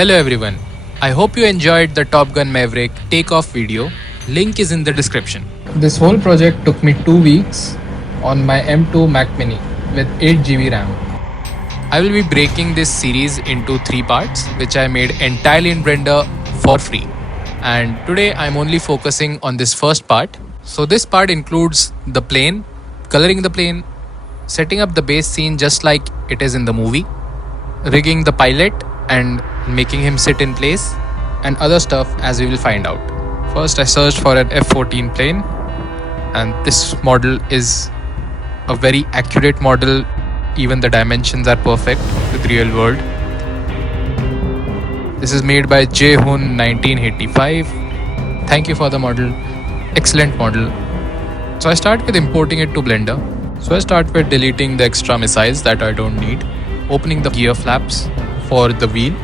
Hello everyone. I hope you enjoyed the Top Gun Maverick takeoff video. Link is in the description. This whole project took me 2 weeks on my M2 Mac Mini with 8 GB RAM. I will be breaking this series into 3 parts, which I made entirely in Blender for free. And today I'm only focusing on this first part. So this part includes the plane, coloring the plane, setting up the base scene just like it is in the movie, rigging the pilot and making him sit in place, and other stuff as we will find out. First I searched for an F-14 plane, and this model is a very accurate model. Even the dimensions are perfect with real world. This is made by Jae-hoon 1985. Thank you for the model. Excellent model. So I start with importing it to Blender. So I start with deleting the extra missiles that I don't need, opening the gear flaps for the wheel.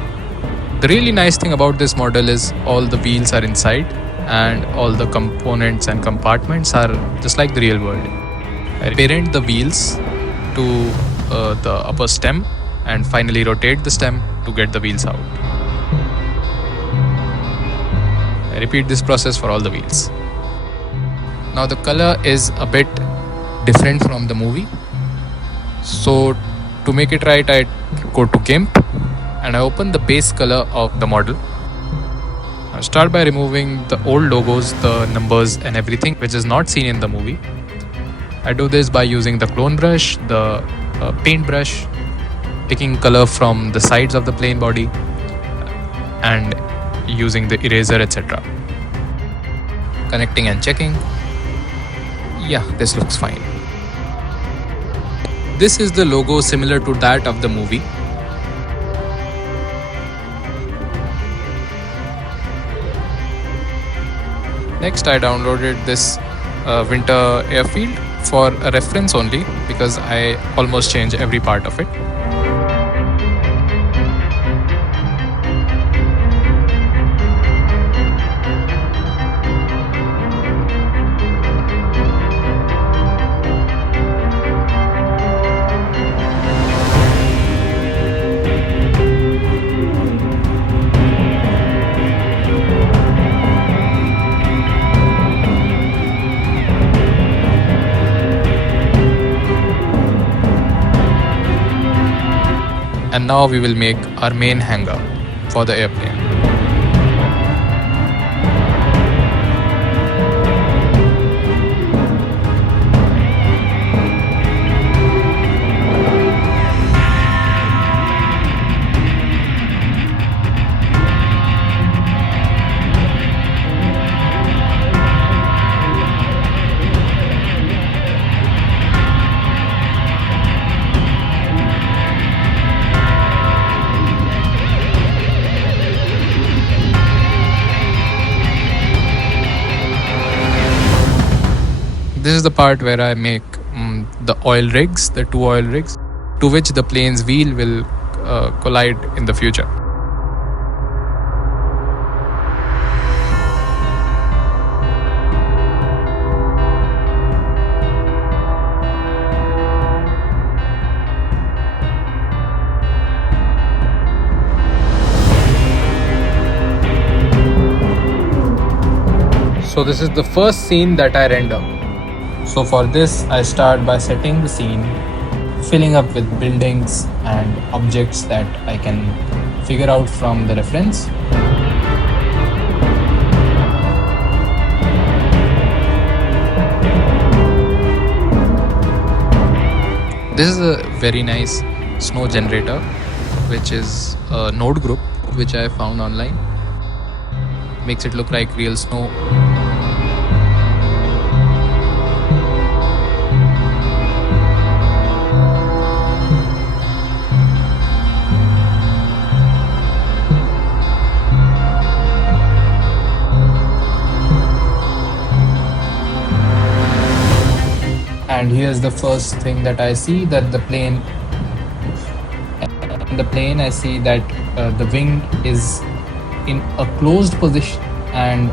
The really nice thing about this model is all the wheels are inside and all the components and compartments are just like the real world. I parent the wheels to the upper stem and finally rotate the stem to get the wheels out. I repeat this process for all the wheels. Now the color is a bit different from the movie. So to make it right, I go to GIMP and I open the base color of the model. I start by removing the old logos, the numbers and everything which is not seen in the movie. I do this by using the clone brush, the paint brush, picking color from the sides of the plane body and using the eraser, etc. Connecting and checking. Yeah, this looks fine. This is the logo similar to that of the movie. Next, I downloaded this winter airfield for a reference only because I almost change every part of it. And now we will make our main hangar for the airplane. This is the part where I make the oil rigs, the 2 oil rigs, to which the plane's wheel will collide in the future. So this is the first scene that I render. So for this, I start by setting the scene, filling up with buildings and objects that I can figure out from the reference. This is a very nice snow generator, which is a node group which I found online. Makes it look like real snow. And here's the first thing that I see, that the plane, I see that the wing is in a closed position, and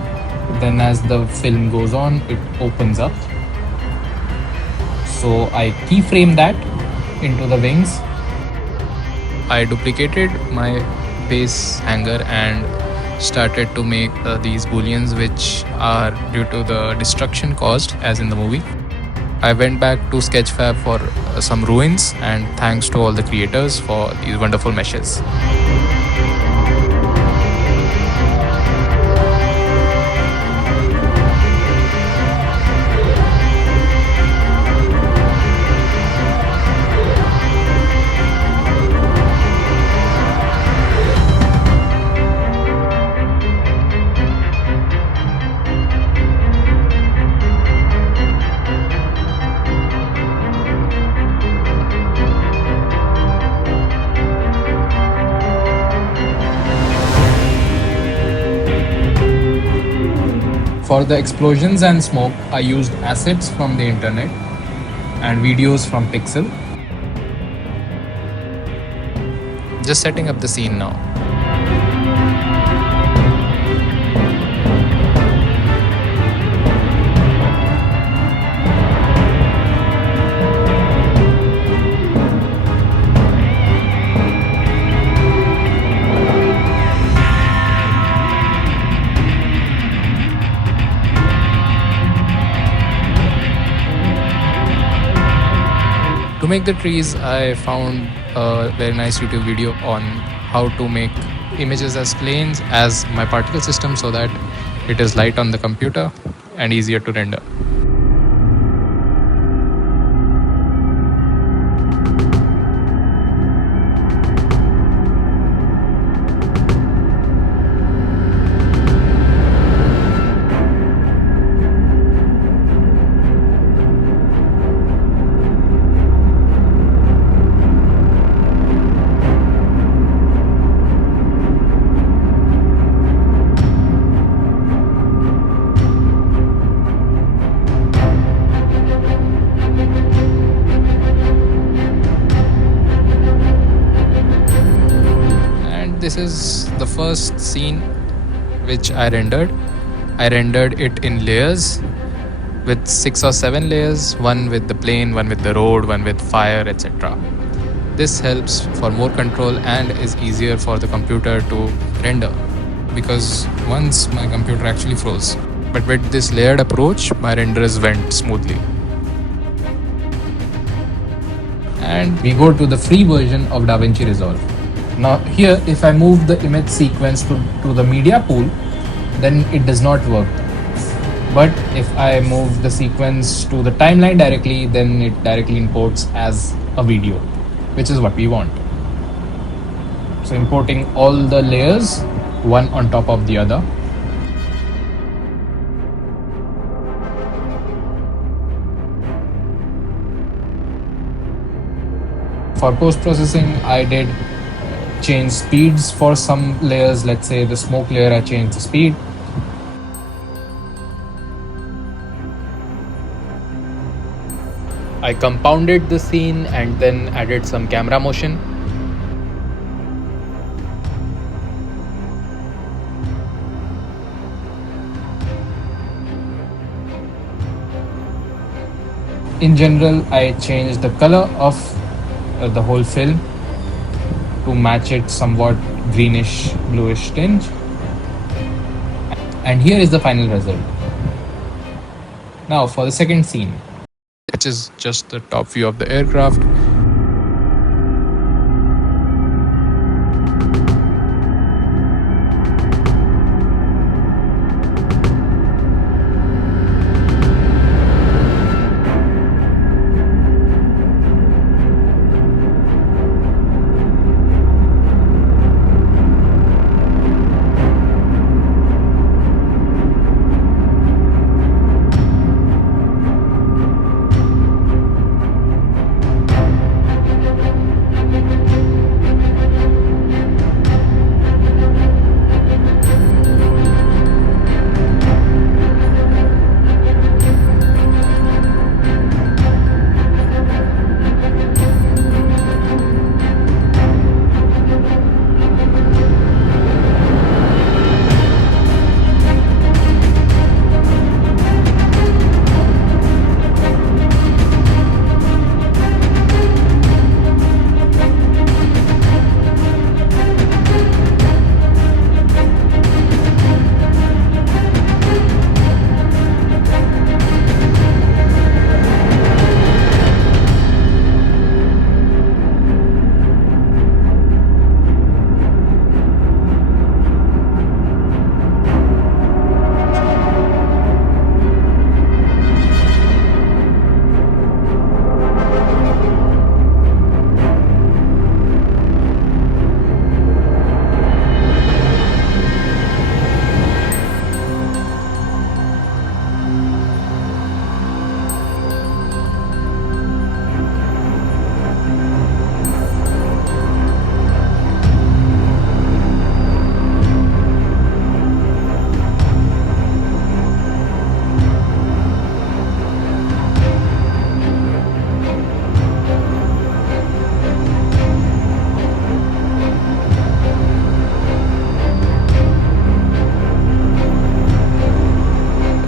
then as the film goes on, it opens up. So I keyframe that into the wings. I duplicated my base hanger and started to make these booleans which are due to the destruction caused as in the movie. I went back to Sketchfab for some ruins, and thanks to all the creators for these wonderful meshes. For the explosions and smoke, I used assets from the internet and videos from Pixel. Just setting up the scene now. To make the trees, I found a very nice YouTube video on how to make images as planes as my particle system so that it is light on the computer and easier to render. This is the first scene which I rendered. I rendered it in layers with 6 or 7 layers, one with the plane, one with the road, one with fire, etc. This helps for more control and is easier for the computer to render because once my computer actually froze. But with this layered approach, my renders went smoothly. And we go to the free version of DaVinci Resolve. Now here, if I move the image sequence to the media pool, then it does not work. But if I move the sequence to the timeline directly, then it directly imports as a video, which is what we want. So importing all the layers, one on top of the other. For post-processing, I did change speeds for some layers. Let's say the smoke layer, I changed the speed. I compounded the scene and then added some camera motion. In general, I changed the color of the whole film to match it somewhat greenish bluish tinge, and here is the final result. Now for the second scene, which is just the top view of the aircraft.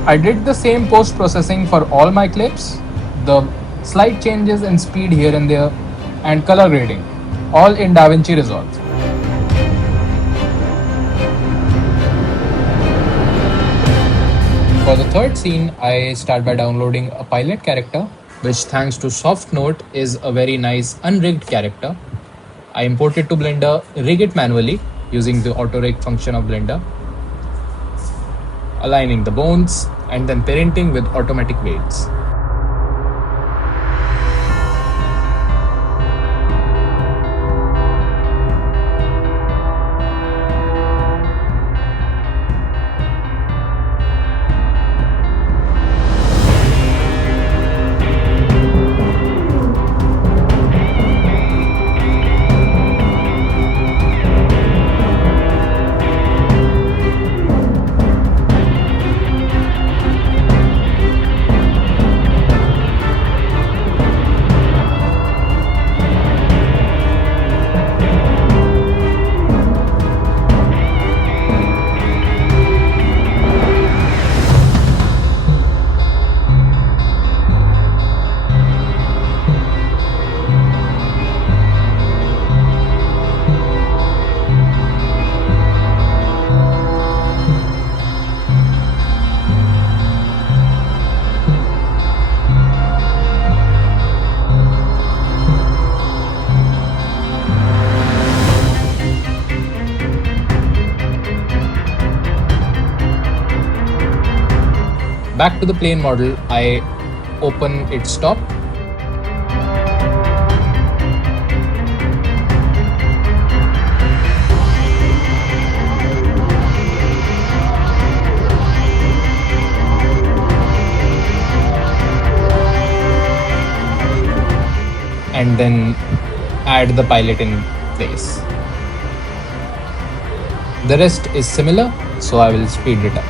I did the same post processing for all my clips, the slight changes in speed here and there, and color grading, all in DaVinci Resolve. For the third scene, I start by downloading a pilot character, which thanks to Soft Note is a very nice unrigged character. I import it to Blender, rig it manually using the auto rig function of Blender, aligning the bones, and then parenting with automatic weights. Back to the plane model, I open its top. And then add the pilot in place. The rest is similar, so I will speed it up.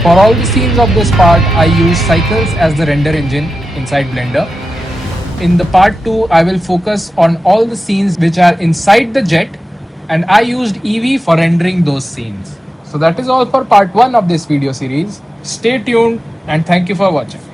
For all the scenes of this part, I use Cycles as the render engine inside Blender. In the part 2, I will focus on all the scenes which are inside the jet, and I used Eevee for rendering those scenes. So that is all for part 1 of this video series. Stay tuned and thank you for watching.